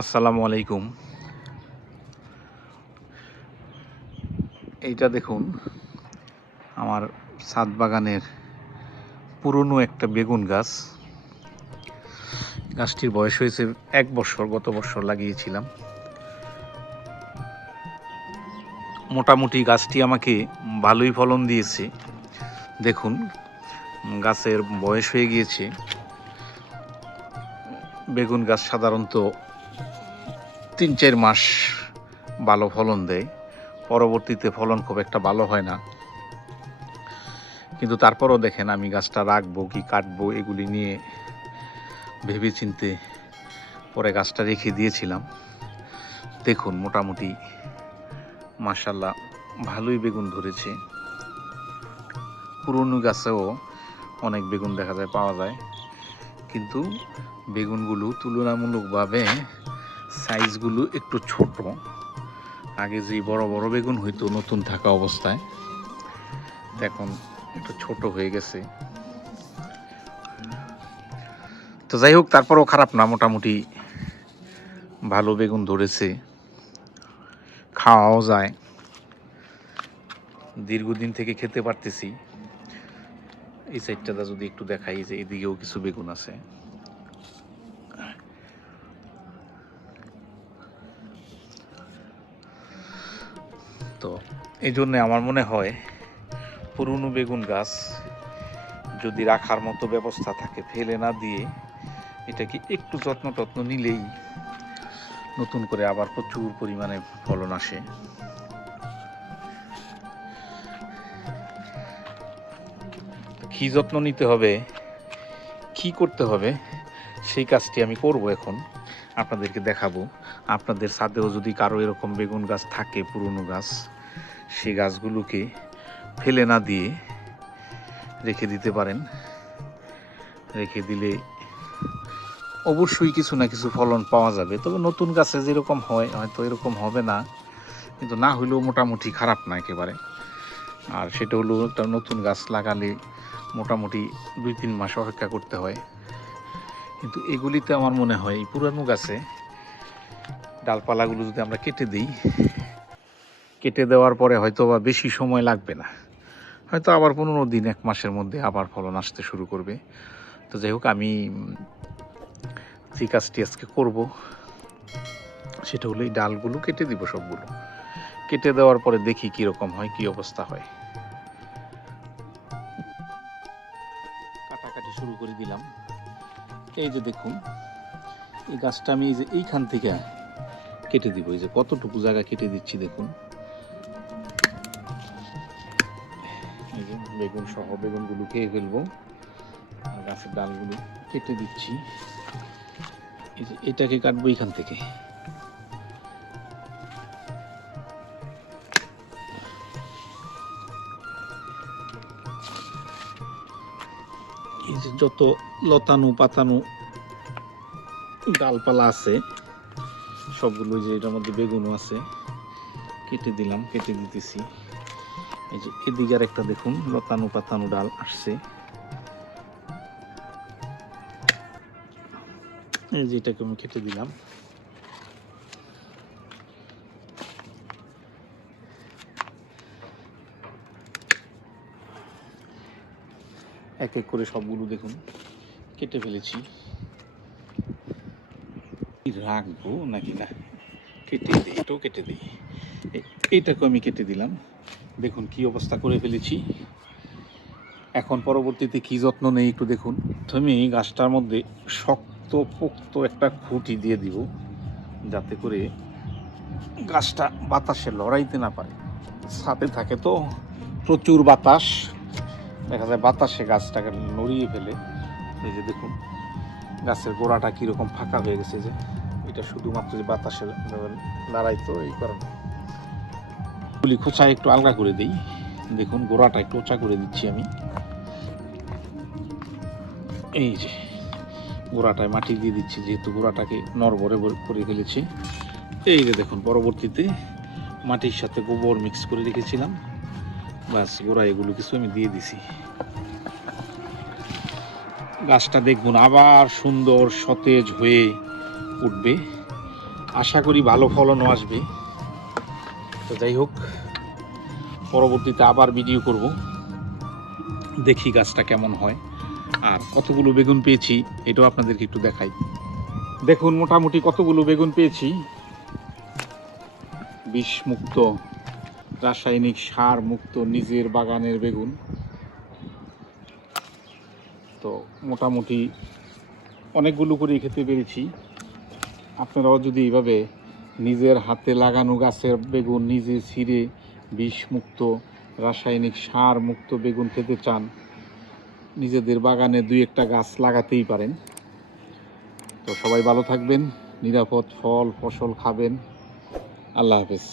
আসসালামু আলাইকুম। এইটা দেখুন আমার ছাদ বাগানের পুরনো একটা বেগুন গাছ। গাছটির বয়স হয়েছে 1 বছর, গত বছর লাগিয়েছিলাম। মোটামুটি গাছটি আমাকে ভালোই ফলন দিয়েছে। দেখুন গাছের বয়স হয়ে গিয়েছে। বেগুন গাছ সাধারণত 3-4 মাস ভালো ফলন দেয়, পরবর্তীতে ফলন খুব একটা ভালো হয় না। কিন্তু তারপরও দেখেন আমি গাছটা রাখবো কি কাটবো এগুলি নিয়ে ভেবেচিন্তে পরে গাছটা রেখে দিয়েছিলাম। দেখুন মোটামুটি মাশাআল্লাহ ভালোই বেগুন ধরেছে। পুরনো গাছেও অনেক বেগুন দেখা যায়, পাওয়া যায়, কিন্তু বেগুনগুলো তুলনামূলকভাবে সাইজগুলো একটু ছোট। আগে যে বড় বড় বেগুন হইতো নতুন থাকা অবস্থায়, এখন একটু ছোট হয়ে গেছে। তো যাই হোক, তারপরেও খারাপ না, মোটামুটি ভালো বেগুন ধরেছে, খাওয়াও যায়, দীর্ঘদিন থেকে খেতে পারতেছি। এই সাইডটা যদি একটু দেখাই, যে এদিকেও কিছু বেগুন আছে। তো এই জন্যে আমার মনে হয় পুরনো বেগুন গাছ যদি রাখার মতো ব্যবস্থা থাকে, ফেলে না দিয়ে এটাকে একটু যত্ন নিলেই নতুন করে আবার প্রচুর পরিমাণে ফলন আসে। কি যত্ন নিতে হবে, কি করতে হবে, সেই কাজটি আমি করব, এখন আপনাদেরকে দেখাবো। আপনাদের ছাদেও যদি কারো এরকম বেগুন গাছ থাকে, পুরনো গাছ, সেই গাছগুলোকে ফেলে না দিয়ে রেখে দিতে পারেন। রেখে দিলে অবশ্যই কিছু না কিছু ফলন পাওয়া যাবে। তবে নতুন গাছে যেরকম হয় হয়তো এরকম হবে না, কিন্তু না হইলেও মোটামুটি খারাপ না একেবারে। আর সেটা হলো, একটা নতুন গাছ লাগালে মোটামুটি 2-3 মাস অপেক্ষা করতে হয়। কিন্তু এগুলিতে আমার মনে হয় এই পুরানো গাছে ডালপালাগুলো যদি আমরা কেটে দিই, কেটে দেওয়ার পরে হয়তো বা বেশি সময় লাগবে না, হয়তো আবার 15 দিন 1 মাসের মধ্যে আবার ফলন আসতে শুরু করবে। তো যাই হোক, আমি যে কাজটি আজকে করব সেটা হলো এই ডালগুলো কেটে দিব, সবগুলো কেটে দেওয়ার পরে দেখি কীরকম হয়, কী অবস্থা হয়। কাটাকাটি শুরু করে দিলাম। এই যে দেখুন, এই গাছটা আমি এই যে এইখান থেকে কেটে দিব। এই যে কতটুকু জায়গা কেটে দিচ্ছি দেখুন। এই যে বেগুন সহ বেগুনগুলো খেয়ে ফেলবো, আর গাছের ডালগুলো কেটে দিচ্ছি। এই যে এটাকে কাটবো এইখান থেকে। এই যে যত লতানো পাতানো ডালপালা আছে সবগুলো, যে এটার মধ্যে বেগুনও আছে, কেটে দিলাম, কেটে দিতেছি। এই যে এদিকে আর একটা দেখুন লতানো পাতানো ডাল আসছে। এই যে এটাকে আমি কেটে দিলাম। এক এক করে সবগুলো দেখুন কেটে ফেলেছি। রাখবো নাকি না, কেটে দিই, এটাও কেটে দিই। এইটাকে আমি কেটে দিলাম। দেখুন কি অবস্থা করে ফেলেছি। এখন পরবর্তীতে কি যত্ন নেই একটু দেখুন। আমি গাছটার মধ্যে শক্ত পোক্ত একটা খুঁটি দিয়ে দিব, যাতে করে গাছটা বাতাসে লড়াইতে না পারে। ছাদে থাকে তো প্রচুর বাতাস, দেখা যায় বাতাসে গাছটাকে নড়িয়ে ফেলে। এই যে দেখুন গাছের গোড়াটা কীরকম ফাঁকা হয়ে গেছে, যে এটা শুধুমাত্র যে বাতাসে লড়াইতো, এই কারণে গুলি খোঁচা একটু আলগা করে দিই। দেখুন গোড়াটা একটু উঁচা করে দিচ্ছি আমি। এই যে গোড়াটায় মাটি দিয়ে দিচ্ছি, যেহেতু গোড়াটাকে নড়বড়ে করে ফেলেছি। এই যে দেখুন পরবর্তীতে মাটির সাথে গোবর মিক্স করে রেখেছিলাম, বাস গোড়া এগুলো কিছু আমি দিয়ে দিছি। গাছটা দেখুন আবার সুন্দর সতেজ হয়ে উঠবে। আশা করি ভালো ফলনও আসবে। তো যাই হোক, পরবর্তীতে আবার ভিডিও করব, দেখি গাছটা কেমন হয় আর কতগুলো বেগুন পেয়েছি এটাও আপনাদেরকে একটু দেখাই। দেখুন মোটামুটি কতগুলো বেগুন পেয়েছি, বিষমুক্ত, রাসায়নিক সার মুক্ত নিজের বাগানের বেগুন। তো মোটামুটি অনেকগুলো করে খেতে পেরেছি। আপনারাও যদি এইভাবে নিজের হাতে লাগানো গাছের বেগুন নিজে ছিঁড়ে বিষমুক্ত রাসায়নিক সার মুক্ত বেগুন খেতে চান, নিজেদের বাগানে 2-1টা গাছ লাগাতেই পারেন। তো সবাই ভালো থাকবেন, নিরাপদ ফল ফসল খাবেন। আল্লাহ হাফেজ।